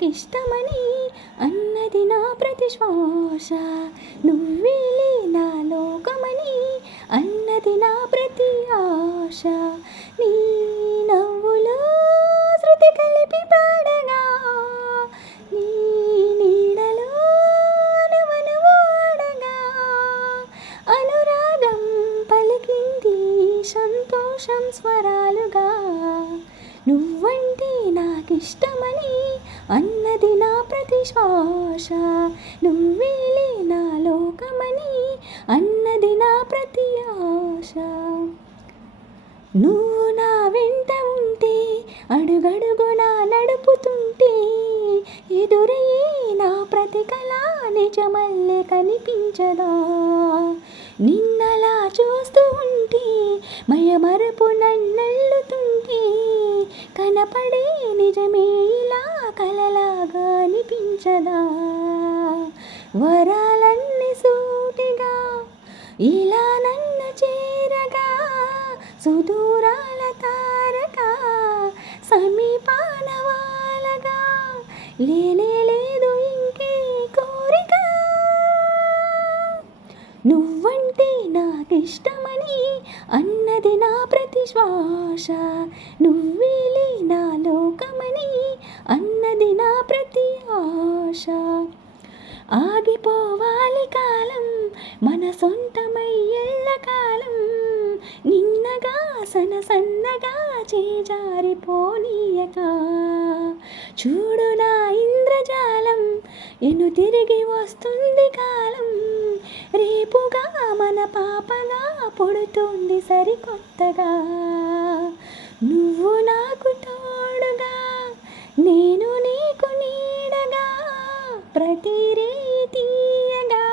నాకిష్టమని అన్నది నా ప్రతి శ్వాస నువ్వేలే నా లోకమని అన్నది నా ప్రతి ఆశ నీ నవ్వులో శృతి కలిపి పాడగా నీ నీడలో నవనవు అనురాగం పలికింది సంతోషం స్వరాలుగా. నువ్వంటే నాకిష్టమని అన్నది నా ప్రతి శ్వాస నువ్వేలే నా లోకమని అన్నది నా ప్రతి ఆశ నువ్వు నా వెంట ఉంటే అడుగడుగునా నడుపుతుంటే ఎదురయ్యే నా ప్రతి కళ నిజమల్లే కనిపించదా? నిన్నలా చూస్తూ ఉంటే మయమరపు కనపడే నిజమే ఇలా కలలాగా అనిపించదా? వరాలన్నీ సూటిగా ఇలా నన్ను చేరగా సుదూరాల తారక సమీపాన వాలగా లేనే లేదు ఇంకే కోరిక. నువ్వంటే నాకిష్టమని అన్నది నా ప్రతి శ్వాస నువ్వేలే నా లోకమని అన్నది నా ప్రతి ఆశ ఆగిపోవాలి కాలం మన సొంతమై ఎల్లకాలం నిన్నగా సన సన్నగా చేజారిపోనీయక. చూడు నా ఇంద్రజాలం ఎను తిరిగి వస్తుంది కాలం. రేపుగా మన పాపగా పుడుతుంది సరికొత్తగా. నువ్వు నాకు తోడుగా నేను నీకు నీడగా ప్రతి రీతియగా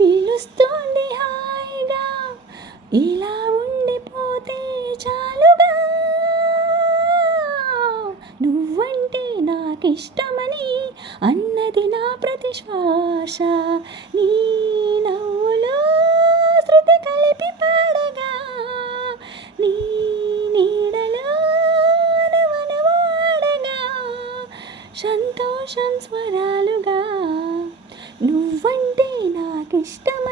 పిలుస్తుంది హాయిగా ఇలా ఉండిపోతే చాలుగా. నువ్వంటే నాకిష్టమని అన్నది నా ప్రతి శ్వాస నీ నవ్వులో శృతి కలిపి పాడగా. నీ నీడలో ఆడగా. సంతోషం స్వరాలుగా. నువ్వంటే నాకిష్టమని